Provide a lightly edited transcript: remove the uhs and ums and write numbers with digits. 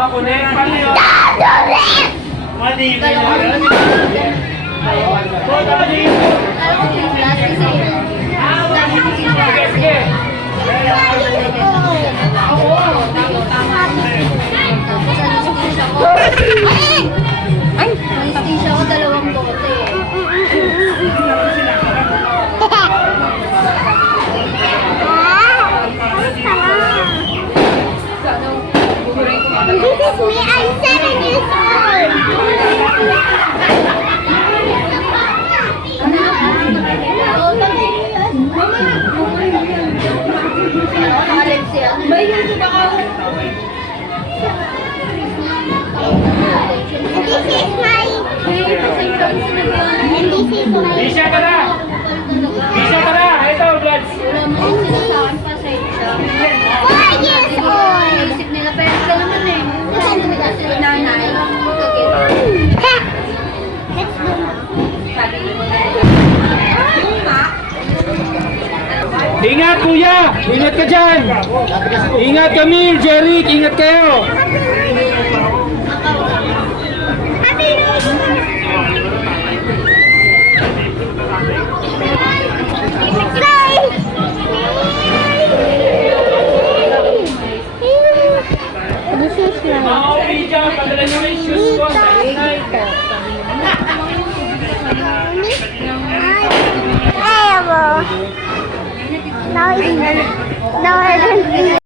Ako na yung pali yun. Mali ba yun? Sige. Ay! Anesthesia ko, dalawang bote. This is me, I'm 7 years old. This is my... And this is my... Bisya ka na! Bisya ka na! Ito, Vlads! 4 years old. Isip nila, pero ka naman eh. Kasi nanay, Let's go. sabi mo na. Ingat, kuya! Ingat ka dyan! Ingat kami, Jeric! Ingat kayo! This is my... Makauwi dyan, padala nyo na yung shoes ko. Now I don't